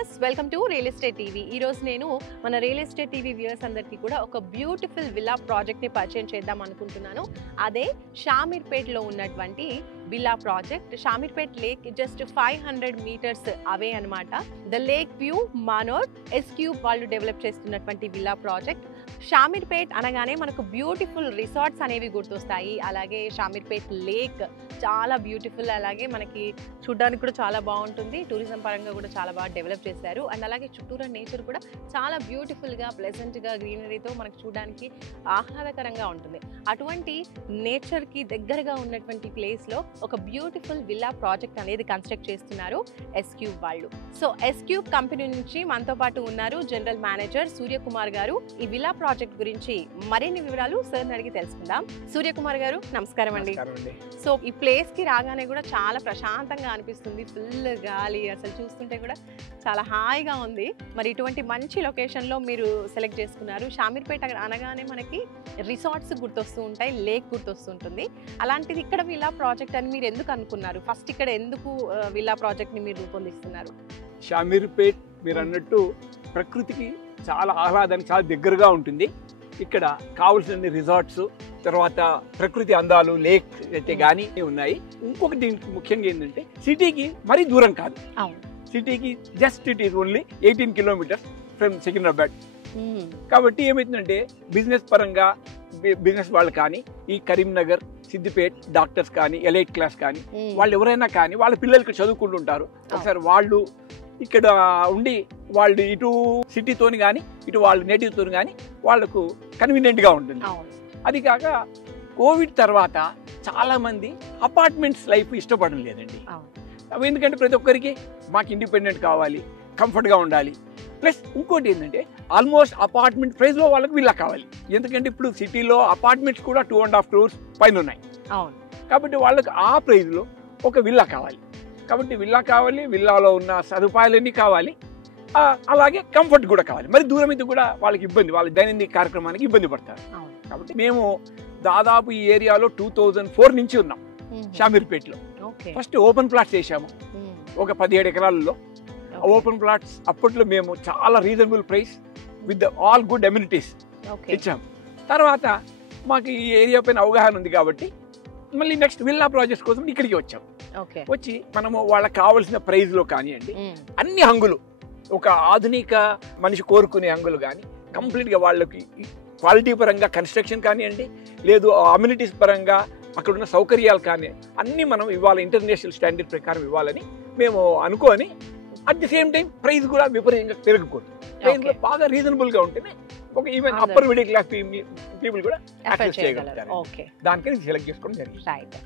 Viewers, welcome to real estate TV. ఈ రోజు నేను మన రియల్ ఎస్టేట్ టీవీ వ్యూవర్స్ అందరికీ కూడా ఒక బ్యూటిఫుల్ విల్లా ప్రాజెక్ట్ ని పరిచయం చేద్దాం అనుకుంటున్నాను. అదే షామీర్పేట్లో ఉన్నటువంటి villa project. Shamirpet lake just 500 metres away అన్నమాట. The lake view manor S cube వాళ్ళు డెవలప్ చేస్తున్నటువంటి విల్లా ప్రాజెక్ట్. షామీర్పేట్ అనగానే మనకు బ్యూటిఫుల్ రిసార్ట్స్ అనేవి గుర్తొస్తాయి. అలాగే షామీర్పేట్ లేక్ చాలా బ్యూటిఫుల్, అలాగే మనకి చూడడానికి కూడా చాలా బాగుంటుంది. టూరిజం పరంగా కూడా చాలా బాగా డెవలప్ చేశారు. అండ్ అలాగే చుట్టూరా నేచర్ కూడా చాలా బ్యూటిఫుల్గా ప్లెజెంట్గా గ్రీనరీతో మనకు చూడడానికి ఆహ్లాదకరంగా ఉంటుంది. అటువంటి నేచర్కి దగ్గరగా ఉన్నటువంటి ప్లేస్లో ఒక బ్యూటిఫుల్ విల్లా ప్రాజెక్ట్ అనేది కన్స్ట్రక్ట్ చేస్తున్నారు ఎస్క్యూబ్ వాళ్ళు. సో ఎస్క్యూబ్ కంపెనీ నుంచి మనతో పాటు ఉన్నారు జనరల్ మేనేజర్ సూర్యకుమార్ గారు. ఈ విల్లా ప్రాజెక్ట్ గురించి మరిన్ని వివరాలు సార్ అడిగి తెలుసుకుందాం. సూర్యకుమార్ గారు నమస్కారం అండి. సో ఈ ప్లేస్ కి రాగానే కూడా చాలా ప్రశాంతంగా అనిపిస్తుంది. ఫుల్ గాలి, అసలు చూస్తుంటే కూడా చాలా హాయిగా ఉంది. మరి ఇటువంటి మంచి లొకేషన్ లో మీరు సెలెక్ట్ చేసుకున్నారు. షామీర్పేట అనగానే మనకి రిసార్ట్స్ గుర్తొస్తూ ఉంటాయి, లేక్ గుర్తొస్తుంటుంది. అలాంటిది ఇక్కడ విల్లా ప్రాజెక్ట్ అని మీరు ఎందుకు అనుకున్నారు? ఫస్ట్ ఇక్కడ ఎందుకు విల్లా ప్రాజెక్ట్ ని మీరు రూపొందిస్తున్నారు? షామీర్పేట్ మీరు అన్నట్టు ప్రకృతికి చాలా ఆహ్లాదానికి చాలా దగ్గరగా ఉంటుంది. ఇక్కడ కావలసిన రిసార్ట్స్, తర్వాత ప్రకృతి అందాలు, లేక్ అయితే కానీ ఉన్నాయి. ఇంకొకటి దీనికి ముఖ్యంగా ఏంటంటే సిటీకి మరీ దూరం కాదు. సిటీకి just it is only 18 kilometres from Secunderabad. కాబట్టి ఏమైతుందంటే బిజినెస్ పరంగా బిజినెస్ వాళ్ళు కానీ, ఈ కరీంనగర్, సిద్దిపేట్ డాక్టర్స్ కానీ, ఎలైట్ క్లాస్ కానీ వాళ్ళు ఎవరైనా కానీ వాళ్ళ పిల్లలకి చదువుకుంటుంటారు. ఒకసారి వాళ్ళు ఇక్కడ ఉండి వాళ్ళు ఇటు సిటీతోని కానీ ఇటు వాళ్ళ నేటివ్తో కానీ వాళ్ళకు కన్వీనియంట్గా ఉంటుంది. అది కాక కోవిడ్ తర్వాత చాలామంది అపార్ట్మెంట్స్ లైఫ్ ఇష్టపడడం లేదండి. ఎందుకంటే ప్రతి ఒక్కరికి మాకు ఇండిపెండెంట్ కావాలి, కంఫర్ట్గా ఉండాలి. ప్లస్ ఇంకోటి ఏంటంటే ఆల్మోస్ట్ అపార్ట్మెంట్ ప్రైస్లో వాళ్ళకి విల్లా కావాలి. ఎందుకంటే ఇప్పుడు సిటీలో అపార్ట్మెంట్స్ కూడా 2.5 crores పైన ఉన్నాయి. కాబట్టి వాళ్ళకి ఆ ప్రైస్లో ఒక విల్లా కావాలి. కాబట్టి విల్లా కావాలి, విల్లాలో ఉన్న సదుపాయాలన్నీ కావాలి, అలాగే కంఫర్ట్ కూడా కావాలి. మరి దూరం అయితే కూడా వాళ్ళకి ఇబ్బంది, వాళ్ళ దైనందిక కార్యక్రమానికి ఇబ్బంది పడతారు. కాబట్టి మేము దాదాపు ఈ ఏరియాలో 2004 నుంచి ఉన్నాం షామీర్పేట్లో. ఫస్ట్ ఓపెన్ ప్లాట్స్ వేసాము ఒక 17 ఎకరాలలో. ఓపెన్ ప్లాట్స్ అప్పట్లో మేము చాలా reasonable price with all good amenities ఇచ్చాము. తర్వాత మాకు ఈ ఏరియా పైన అవగాహన ఉంది కాబట్టి మళ్ళీ నెక్స్ట్ విల్లా ప్రాజెక్ట్స్ కోసం ఇక్కడికి వచ్చాం. వచ్చి మనము వాళ్ళకి కావాల్సిన ప్రైజ్ లో కానివ్వండి, అన్ని హంగులు, ఒక ఆధునిక మనిషి కోరుకునే హంగులు కానీ కంప్లీట్ గా వాళ్ళకి క్వాలిటీ పరంగా కన్స్ట్రక్షన్ కానివ్వండి, లేదు అమ్యూనిటీస్ పరంగా అక్కడ ఉన్న సౌకర్యాలు కానీ అన్ని మనం ఇవ్వాలి, ఇంటర్నేషనల్ స్టాండర్డ్ ప్రకారం ఇవ్వాలని మేము అనుకోని at the same time price కూడా విపరీతంగా పెరగకూడదు. ప్రైస్ కూడా బాగా రీజనబుల్ గా ఉంటేనే ఒక even upper middle class people కూడా యాక్సెస్ చేయగలుగుతారు. దానికని సెలెక్ట్ చేసుకోవడం జరిగింది.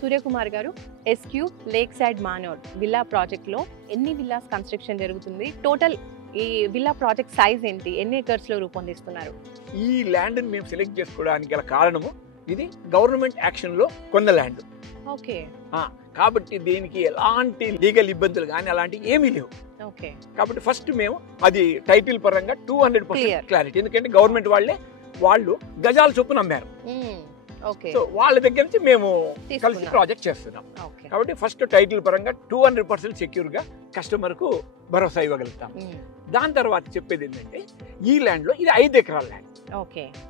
సూర్యకుమార్ గారు, S cube lake side manor villa project లో ఎన్ని విల్లాస్ కన్స్ట్రక్షన్ జరుగుతుంది? టోటల్ ఈ విల్లా ప్రాజెక్ట్ సైజ్ ఏంటి? ఎన్ని ఎకర్స్ లో రూపొందిస్తున్నారు? ఈ ల్యాండ్ ని మేము సెలెక్ట్ చేసుకోవడానికి గల కారణము ఇది గవర్నమెంట్ యాక్షన్ లో కొన్న ల్యాండ్. ఓకే. కాబట్టి దీనికి ఎలాంటి లీగల్ ఇబ్బందులు కానీ అలాంటి ఏమీ లేవు. కాబట్టి ఫస్ట్ మేము అది టైటిల్ పరంగా 200% క్లారిటీ. ఎందుకంటే గవర్నమెంట్ వాళ్ళు గజాల చొప్పున అమ్మారు. సో వాళ్ళ దగ్గర నుంచి మేము కలిసి ప్రాజెక్ట్ చేస్తున్నాం. కాబట్టి ఫస్ట్ టైటిల్ పరంగా 200% సెక్యూర్ గా కస్టమర్ కు భరోసా ఇవ్వగలుగుతాం. దాని తర్వాత చెప్పేది ఏంటంటే ఈ ల్యాండ్ లో ఇది 5 ఎకరాల ల్యాండ్.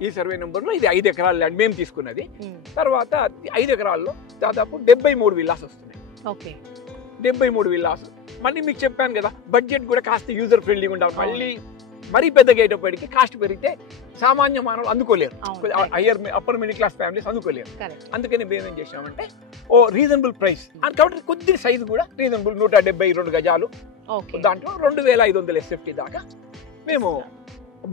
ఈ సర్వే నెంబర్ లో ఇది 5 ఎకరాల ల్యాండ్ మేము తీసుకున్నది. తర్వాత 5 ఎకరాల్లో దాదాపు 73 విల్లాస్ వస్తున్నాయి. 73 విల్లాస్. మళ్ళీ మీకు చెప్పాను కదా, బడ్జెట్ కూడా కాస్త యూజర్ ఫ్రెండ్లీగా ఉండాలి. మళ్ళీ మరీ పెద్దగా అయ్యేటప్పటికి కాస్ట్ పెరిగితే సామాన్య మానవులు అందుకోలేరు, అప్పర్ మిడిల్ క్లాస్ ఫ్యామిలీస్ అందుకోలేరు. అందుకని మేము ఏం చేసామంటే రీజనబుల్ ప్రైస్, కాబట్టి కొద్ది సైజు కూడా రీజనబుల్ 172 గజాలు, దాంట్లో 2500 SFT దాకా మేము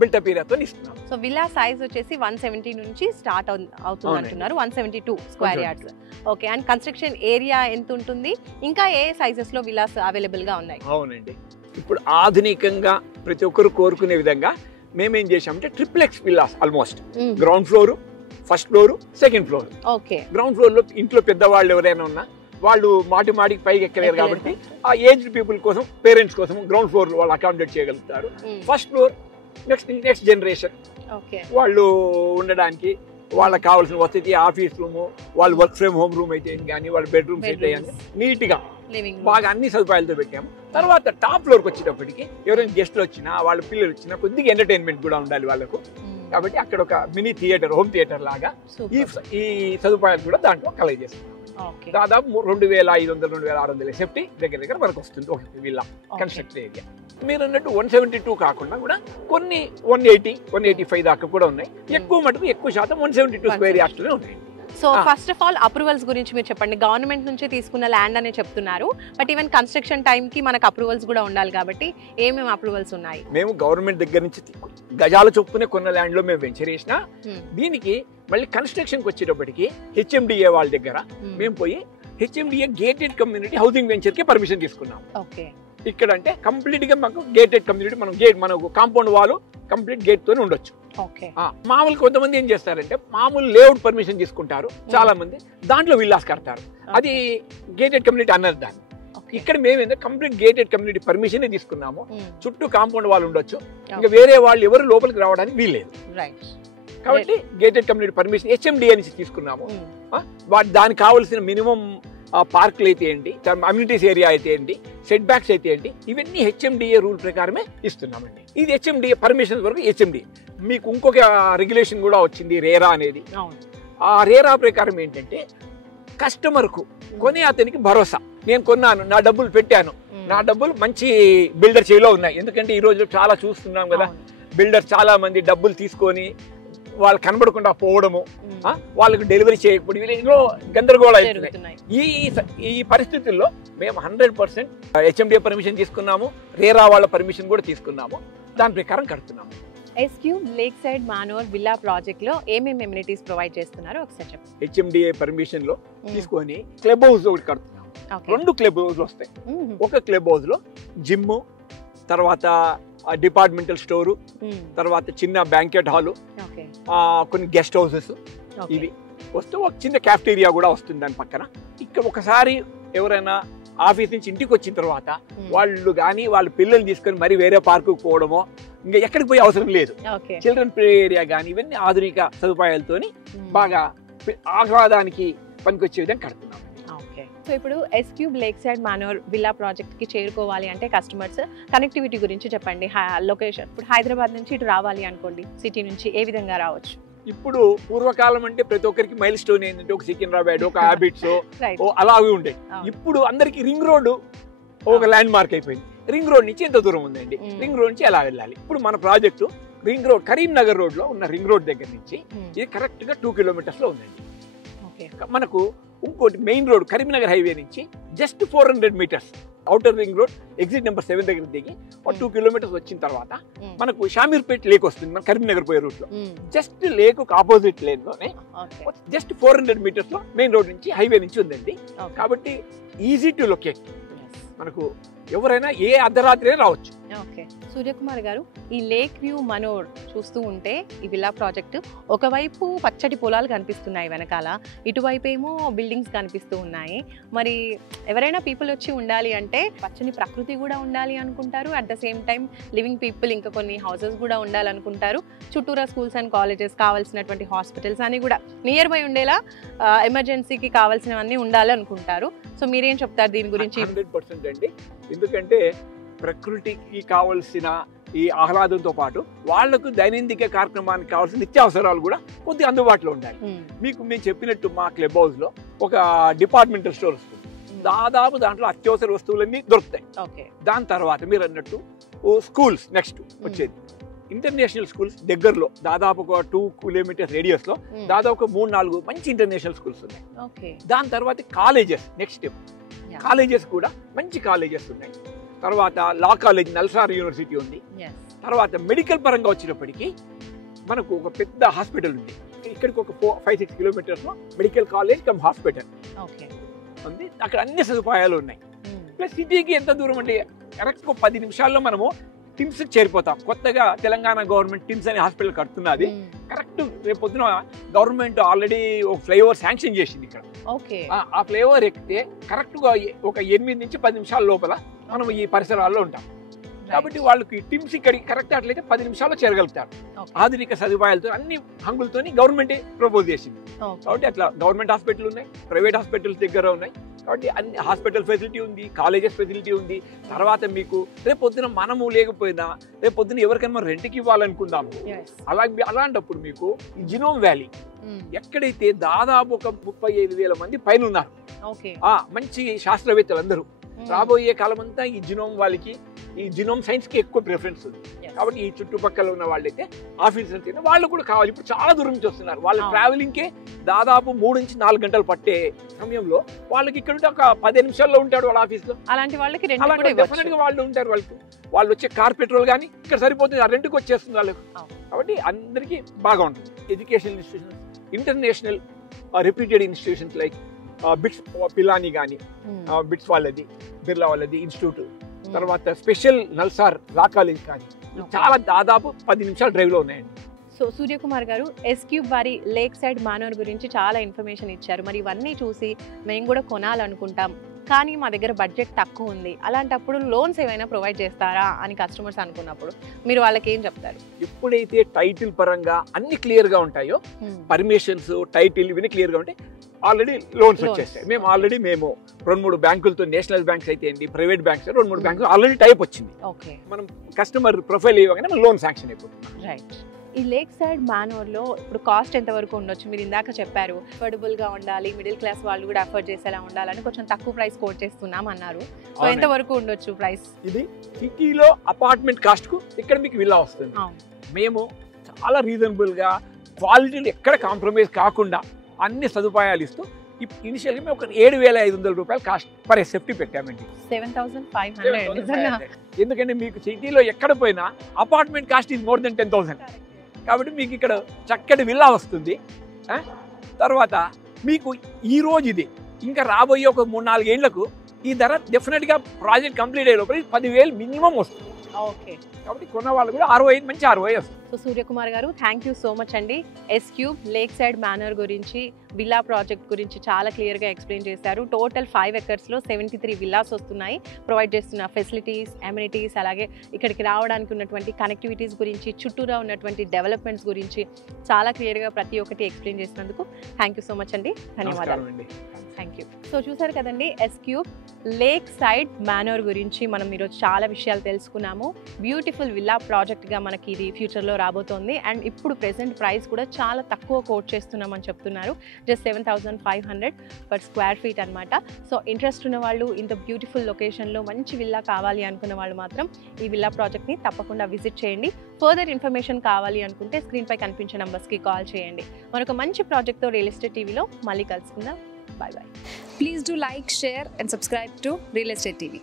బిల్టప్ ఏరియాతో ఇస్తున్నాం. సో విల్లా సైజ్ వచ్చేసి 170 నుంచి స్టార్ట్ అవుతుంది అంటున్నారు, 172 square yards. Okay. And construction area ఎంత ఉంటుంది? ఇంకా ఏ సైజెస్ లో విల్లాస్ అవైలబుల్ గా ఉన్నాయి? అవునండి, ఇప్పుడు ఆధునికంగా ప్రతి ఒక్కరు కోరుకునే విధంగా మేమేం చేసామంటే triplex villas, almost ground floor, first floor, second floor. Ground floor లో ఇంట్లో పెద్దవాళ్ళు ఎవరైనా ఉన్నా వాళ్ళు మాటికి పైకి ఎక్కలేరు కాబట్టి ఆ ఏజ్డ్ పీపుల్ కోసం, పేరెంట్స్ కోసం గ్రౌండ్ ఫ్లోర్ వాళ్ళు అకామిడేట్ చేయగలుగుతారు. ఫస్ట్ ఫ్లోర్ నెక్స్ట్ జనరేషన్ వాళ్ళు ఉండడానికి వాళ్ళకి కావాల్సిన వసతి, ఆఫీస్ రూమ్, వాళ్ళు వర్క్ ఫ్రమ్ హోమ్ రూమ్ అయితే కానీ, వాళ్ళ బెడ్రూమ్స్ అయితే కానీ నీట్గా బాగా అన్ని సదుపాయాలతో పెట్టాము. తర్వాత టాప్ ఫ్లోర్కి వచ్చేటప్పటికి ఎవరైనా గెస్ట్లు వచ్చినా వాళ్ళ పిల్లలు వచ్చినా కొద్దిగా ఎంటర్టైన్మెంట్ కూడా ఉండాలి వాళ్ళకు. కాబట్టి అక్కడ ఒక మినీ థియేటర్, హోమ్ థియేటర్ లాగా ఈ సదుపాయాలు కూడా దాంట్లో కలెక్ట్ చేస్తున్నాం. దాదాపు 2500 2600 సేఫ్టీ దగ్గర మనకు వస్తుంది ఒక విల్లా కన్స్ట్రక్షన్ ఏరియా. మీరు అన్నట్టు 172 కాకుండా కూడా కొన్ని 180, 185 దాకా కూడా ఉన్నాయి. ఎక్కువ మటుకు ఎక్కువ శాతం 172 స్క్వేర్ యార్డ్స్లోనే ఉన్నాయి. So first of all approvals గురించి మీరు చెప్పండి. గవర్నమెంట్ నుంచి తీసుకున్న ల్యాండ్ అనే చెప్తున్నారు, బట్ ఈవెన్ కన్స్ట్రక్షన్ టైం కి మనకు అప్రూవల్స్ కూడా ఉండాలి కాబట్టి ఏమేమి అప్రూవల్స్ ఉన్నాయి? మేము గవర్నమెంట్ దగ్గర నుంచి గజాల చొప్పునే కొన్న ల్యాండ్ లో మేము వెంచర్ చేసినా దీనికి మళ్ళీ కన్స్ట్రక్షన్కి వచ్చేటప్పటికి హెచ్ఎండిఏ వాళ్ళ దగ్గర మేము పోయి HMDA gated community housing venture కి పర్మిషన్ తీసుకున్నాం. ఇక్కడ అంటే కంప్లీట్ గా మాకు గేటెడ్ కమ్యూనిటీ, మనం గేట్ మనకు కాంపౌండ్ వాల్ కంప్లీట్ గేట్ తోనే ఉండొచ్చు. మామూలు కొంతమంది ఏం చేస్తారంటే మామూలు లేఅవుట్ పర్మిషన్ తీసుకుంటారు చాలా మంది, దాంట్లో విల్లాస్ కడతారు. అది గేటెడ్ కమ్యూనిటీ అన్నారు దాన్ని. ఇక్కడ మేము కంప్లీట్ గేటెడ్ కమ్యూనిటీ పర్మిషన్ తీసుకున్నాము. చుట్టూ కాంపౌండ్ వాళ్ళు ఉండొచ్చు, ఇంకా వేరే వాళ్ళు ఎవరు లోపలికి రావడానికి వీల్లేదు. కాబట్టి గేటెడ్ కమ్యూనిటీ పర్మిషన్ హెచ్ఎండిఏ నుంచి తీసుకున్నాము. దానికి కావాల్సిన మినిమం పార్కులు అయితే ఏంటి, అమ్యూనిటీస్ ఏరియా అయితే ఏంటి, సెట్ బ్యాక్స్ అయితే ఏంటి, ఇవన్నీ హెచ్ఎండిఏ రూల్ ప్రకారమే ఇస్తున్నామండి. ఇది హెచ్ఎండిఏ పర్మిషన్ వరకు హెచ్ఎండిఏ. మీకు ఇంకొక రెగ్యులేషన్ కూడా వచ్చింది, రేరా అనేది. ఆ రేరా ప్రకారం ఏంటంటే కస్టమర్కు కొనే అతనికి భరోసా, నేను కొన్నాను, నా డబ్బులు పెట్టాను, నా డబ్బులు మంచి బిల్డర్ చేతిలో ఉన్నాయి. ఎందుకంటే ఈ రోజు చాలా చూస్తున్నాం కదా, బిల్డర్ చాలా మంది డబ్బులు తీసుకొని వాళ్ళు కనబడకుండా పోవడము, వాళ్ళకి డెలివరీ చేయకపోవడం, ఎన్నో గందరగోళాలు అవుతున్నాయి. ఈ పరిస్థితుల్లో మేము 100% హెచ్ఎండిఏ పర్మిషన్ తీసుకున్నాము, రేరా వాళ్ళ పర్మిషన్ కూడా తీసుకున్నాము, దాని ప్రకారం కడుతున్నాము. S cube lake side manor villa project లో ఏమేమి ఎమ్యూనిటీస్ ప్రొవైడ్ చేస్తున్నారు ఒకసారి చెప్పండి. హెచ్ఎండిఏ పర్మిషన్ లో తీసుకొని క్లబ్ హౌస్ ఒకటి కడుతున్నాము. 2 క్లబ్ హౌస్లు వస్తాయి. ఒక క్లబ్ హౌస్ లో జిమ్, తర్వాత డిపార్ట్మెంటల్ స్టోరు, తర్వాత చిన్న బ్యాంకెట్ హాలు, కొన్ని గెస్ట్ హౌసెస్, ఇవి వస్తూ ఒక చిన్న క్యాఫ్టీరియా కూడా వస్తుంది దాని పక్కన. ఇక్కడ ఒకసారి ఎవరైనా ఆఫీస్ నుంచి ఇంటికి వచ్చిన తర్వాత వాళ్ళు కానీ వాళ్ళ పిల్లల్ని తీసుకొని మరి వేరే పార్కుకు పోవడమో ఇంకా ఎక్కడికి పోయే అవసరం లేదు. చిల్డ్రన్ ప్లే ఏరియా కానీ ఇవన్నీ ఆధునిక సదుపాయాలతోని బాగా ఆహ్లాదానికి పనికొచ్చే విధంగా కడుతున్నాం. సో ఇప్పుడు S cube lake side manor villa project కి చేరుకోవాలి అంటే కస్టమర్స్ కనెక్టివిటీ గురించి చెప్పండి. లొకేషన్ ఇప్పుడు హైదరాబాద్ నుంచి ఇటు రావాలి అనుకోండి, సిటీ నుంచి ఏ విధంగా రావచ్చు? ఇప్పుడు పూర్వకాలం అంటే ప్రతి ఒక్కరికి మైల్ స్టోన్ ఏంటంటే ఒక సికింద్రాబాద్, ఒక హ్యాబిట్స్ అలాగే ఉండేది. ఇప్పుడు అందరికి రింగ్ రోడ్ ఒక ల్యాండ్ మార్క్ అయిపోయింది. రింగ్ రోడ్ నుంచి ఎంత దూరం ఉందండి, రింగ్ రోడ్ నుంచి ఎలా వెళ్ళాలి? ఇప్పుడు మన project ring road, Karimnagar road లో ఉన్న రింగ్ రోడ్ దగ్గర నుంచి ఇది కరెక్ట్ గా 2 kilometers లో ఉందండి. మనకు ఇంకోటి మెయిన్ రోడ్ కరీంనగర్ హైవే నుంచి just 400 meters outer ring road exit number 7 దగ్గర దిగి 2 kilometers వచ్చిన తర్వాత మనకు షామీర్పేట్ లేక్ వస్తుంది. మన కరీంనగర్ పోయే రూట్ లో జస్ట్ లేక్ ఆపోజిట్ లేన్ లోనే జస్ట్ 400 meters లో మెయిన్ రోడ్ నుంచి హైవే నుంచి ఉందండి. కాబట్టి ఈజీ టు లొకేట్. మనకు ఎవరైనా ఏ అర్ధరాత్రి రావచ్చు. సూర్యకుమార్ గారు, ఈ లేక్ వ్యూ మనోర్ చూస్తూ ఉంటే ఈ విల్లా ప్రాజెక్ట్ ఒకవైపు పచ్చటి పొలాలు కనిపిస్తున్నాయి వెనకాల, ఇటువైపు ఏమో బిల్డింగ్స్ కనిపిస్తూ ఉన్నాయి. మరి ఎవరైనా పీపుల్ వచ్చి ఉండాలి అంటే పచ్చని ప్రకృతి కూడా ఉండాలి అనుకుంటారు, at the same time living people ఇంకా కొన్ని హౌసెస్ కూడా ఉండాలనుకుంటారు, చుట్టూరా స్కూల్స్ అండ్ కాలేజెస్, కావాల్సినటువంటి హాస్పిటల్స్ అని కూడా నియర్ బై ఉండేలా ఎమర్జెన్సీకి కావాల్సినవన్నీ ఉండాలి అనుకుంటారు. సో మీరేం చెప్తారు దీని గురించి? 100% అండి. ఎందుకంటే ప్రకృతికి కావలసిన ఈ ఆహ్లాదంతో పాటు వాళ్లకు దైనందిక కార్యక్రమానికి కావాల్సిన నిత్యావసరాలు కూడా కొద్దిగా అందుబాటులో ఉండాలి. మీకు మేము చెప్పినట్టు మా క్లబ్ హౌస్ లో ఒక డిపార్ట్మెంటల్ స్టోర్ వస్తుంది. దాదాపు దాంట్లో అత్యవసర వస్తువులన్నీ దొరుకుతాయి. దాని తర్వాత మీరు అన్నట్టు స్కూల్స్ నెక్స్ట్ వచ్చేది. ఇంటర్నేషనల్ స్కూల్స్ దగ్గరలో దాదాపు ఒక 2 kilometers రేడియస్ లో దాదాపు 3-4 మంచి ఇంటర్నేషనల్ స్కూల్స్ ఉన్నాయి. దాని తర్వాత కాలేజెస్, నెక్స్ట్ స్టెప్ కాలేజెస్ కూడా మంచి కాలేజెస్ ఉన్నాయి. తర్వాత లా కాలేజ్, నల్సార్ యూనివర్సిటీ ఉంది. తర్వాత మెడికల్ పరంగా వచ్చినప్పటికీ మనకు ఒక పెద్ద హాస్పిటల్ ఉంది. ఇక్కడికి ఒక 5-6 kilometers లో మెడికల్ కాలేజ్ కమ్ హాస్పిటల్ ఉంది. అక్కడ అన్ని సదుపాయాలు ఉన్నాయి. ప్లస్ సిటీకి ఎంత దూరం అంటే కరెక్ట్ 10 నిమిషాల్లో మనము టిమ్స్ చేరిపోతాం. కొత్తగా తెలంగాణ గవర్నమెంట్ టిమ్స్ అనే హాస్పిటల్ కడుతున్నది. కరెక్ట్ రేపు పొద్దున గవర్నమెంట్ ఆల్రెడీ ఒక ఫ్లైఓవర్ శాంక్షన్ చేసింది ఇక్కడ. ఆ ఫ్లైఓవర్ ఎక్కితే కరెక్ట్ గా ఒక 8 నుంచి 10 నిమిషాల లోపల మనం ఈ పరిసరాల్లో ఉంటాం. కాబట్టి వాళ్ళకి టిమ్స్ ఇక్కడికి కరెక్ట్ అట్లయితే 10 నిమిషాల్లో చేరగలుగుతారు. ఆధునిక సదుపాయాలతో అన్ని హంగులతో గవర్నమెంట్ ప్రపోజ్ చేసింది. కాబట్టి అట్లా గవర్నమెంట్ హాస్పిటల్ ఉన్నాయి, ప్రైవేట్ హాస్పిటల్స్ దగ్గర ఉన్నాయి. కాబట్టి అన్ని హాస్పిటల్ ఫెసిలిటీ ఉంది, కాలేజెస్ ఫెసిలిటీ ఉంది. తర్వాత మీకు రేపు పొద్దున మనము లేకపోయినా రేపు పొద్దున ఎవరికైనా రెంట్కి ఇవ్వాలనుకుందాము, అలాంటప్పుడు మీకు ఈ జినోమ్ వ్యాలీ ఎక్కడైతే దాదాపు ఒక 35,000 మంది పైన ఉన్నారు, మంచి శాస్త్రవేత్తలు అందరూ, రాబోయే కాలం అంతా ఈ జినోమ్ వాళ్ళకి, ఈ జినోమ్ సైన్స్ కి ఎక్కువ ప్రిఫరెన్స్ ఉంది. కాబట్టి ఈ చుట్టుపక్కల ఉన్న వాళ్ళైతే ఆఫీసర్స్ అయితే వాళ్ళు కూడా కావాలి. ఇప్పుడు చాలా దూరం నుంచి వస్తున్నారు, వాళ్ళ ట్రావెలింగ్ కే దాదాపు 3 నుంచి 4 గంటలు పట్టే సమయంలో వాళ్ళకి ఇక్కడ ఉంటే ఒక 10 నిమిషాల్లో ఉంటాడు వాళ్ళ ఆఫీస్ లో. అలాంటి వాళ్ళకి డెఫినెట్ గా వాళ్ళు ఉంటారు. వాళ్ళు వచ్చే కార్ పెట్రోల్ కానీ ఇక్కడ సరిపోతుంది, ఆ రెంట్కి వచ్చేస్తుంది వాళ్ళకి. కాబట్టి అందరికీ బాగా ఉంటుంది. Educational institutions, international reputed institutions like bits Pilani కానీ, బిట్స్ వాళ్ళది, బిర్లా వాళ్ళది ఇన్స్టిట్యూట్, తర్వాత స్పెషల్ నల్సార్ లా కాలేజ్ కానీ, చాలా దాదాపు 10 నిమిషాల డ్రైవ్ లో ఉన్నాయండి. సో సూర్యకుమార్ గారు ఎస్క్యూబ్ వారి లేక్ సైడ్ మానూర్ గురించి చాలా ఇన్ఫర్మేషన్ ఇచ్చారు. మరి ఇవన్నీ చూసి మేము కూడా కొనాలనుకుంటాం, కానీ మా దగ్గర బడ్జెట్ తక్కువ ఉంది, అలాంటప్పుడు లోన్స్ ఏమైనా ప్రొవైడ్ చేస్తారా అని కస్టమర్స్ అనుకున్నప్పుడు మీరు వాళ్ళకి ఏం చెప్తారు? ఎప్పుడైతే టైటిల్ పరంగా అన్ని క్లియర్ గా ఉంటాయో, పర్మిషన్స్, టైటిల్ ఇవన్నీ క్లియర్ గా ఉంటాయి, ఆల్రెడీ లోన్స్ వచ్చేస్తాయి. మేము 2-3 బ్యాంకులతో, నేషనల్ బ్యాంక్స్ అయితే ఏంటి, ప్రైవేట్ బ్యాంక్స్ 2-3 బ్యాంకులు ఆల్రెడీ టైప్ వచ్చింది. మనం కస్టమర్ ప్రొఫైల్ ఇవ్వగానే మనం లోన్ శాంక్షన్ అయిపోతుంది. రైట్. ఈ లేక్ సైడ్ మానూర్ లో ఇప్పుడు కాస్ట్ ఎంత వరకు ఉండొచ్చు? మీరు ఇందాక చెప్పారు అఫోర్డబుల్ గా ఉండాలి, మిడిల్ క్లాస్ వాళ్ళు కూడా అఫోర్డ్ చేసేలా ఉండాలని కొంచెం తక్కువ ప్రైస్ కోట్ చేస్తున్నాం అన్నారు. సో ఎంత వరకు ఉండొచ్చు ప్రైస్? ఇది సిటీలో అపార్ట్మెంట్ కాస్ట్ కు ఇక్కడ మీకు విల్లా వస్తుంది. మేము చాలా రీజనబుల్ గా, క్వాలిటీలు ఎక్కడ కాంప్రమైజ్ కాకుండా అన్ని సదుపాయాలు ఇస్తూ ఇనిషియల్గా మేము ఒక 7,500 రూపాయలు కాస్ట్ పర్ ఎస్ఎఫ్టీ పెట్టామండి. 7,500. ఎందుకంటే మీకు సిటీలో ఎక్కడ పోయినా apartment cost is more than 10,000. కాబట్టి మీకు ఇక్కడ చక్కటి విల్లా వస్తుంది. తర్వాత మీకు ఈ రోజు ఇది ఇంకా రాబోయే ఒక 3-4 ఏళ్లకు ఈ ధర డెఫినెట్గా ప్రాజెక్ట్ కంప్లీట్ అయ్యే లోపల 10,000 మినిమం వస్తుంది. ఓకే. కాబట్టి కొన్న వాళ్ళు కూడా 60 మంచి 60 వస్తుంది. సో సూర్యకుమార్ గారు, థ్యాంక్ యూ సో మచ్ అండి. ఎస్క్యూబ్ లేక్ సైడ్ మానూర్ గురించి, విల్లా ప్రాజెక్ట్ గురించి చాలా క్లియర్గా ఎక్స్ప్లెయిన్ చేశారు. టోటల్ 5 ఎకర్స్లో 73 విల్లాస్ వస్తున్నాయి. ప్రొవైడ్ చేస్తున్న ఫెసిలిటీస్, అమ్యూనిటీస్, అలాగే ఇక్కడికి రావడానికి ఉన్నటువంటి కనెక్టివిటీస్ గురించి, చుట్టూరా ఉన్నటువంటి డెవలప్మెంట్స్ గురించి చాలా క్లియర్గా ప్రతి ఒక్కటి ఎక్స్ప్లెయిన్ చేసినందుకు థ్యాంక్ యూ సో మచ్ అండి. ధన్యవాదాలు. Thank you. సో చూసారు కదండి, ఎస్క్యూబ్ లేక్ సైడ్ మానూర్ గురించి మనం ఈరోజు చాలా విషయాలు తెలుసుకున్నాము. బ్యూటిఫుల్ విల్లా ప్రాజెక్ట్గా మనకి ఇది ఫ్యూచర్లో రాబోతోంది. అండ్ ఇప్పుడు ప్రెసెంట్ ప్రైస్ కూడా చాలా తక్కువ కోట్ చేస్తున్నామని చెప్తున్నారు. జస్ట్ 7,500 పర్ స్క్వేర్ ఫీట్ అనమాట. సో ఇంట్రెస్ట్ ఉన్న వాళ్ళు, ఇంత బ్యూటిఫుల్ లొకేషన్లో మంచి విల్లా కావాలి అనుకున్న వాళ్ళు మాత్రం ఈ విల్లా ప్రాజెక్ట్ని తప్పకుండా విజిట్ చేయండి. ఫర్దర్ ఇన్ఫర్మేషన్ కావాలి అనుకుంటే స్క్రీన్పై కనిపించే నంబర్స్కి కాల్ చేయండి. మరొక మంచి ప్రాజెక్ట్తో రియల్ ఎస్టేట్ టీవీలో మళ్ళీ కలుసుకుందాం. Bye bye. Please do like, share and subscribe to Real Estate TV.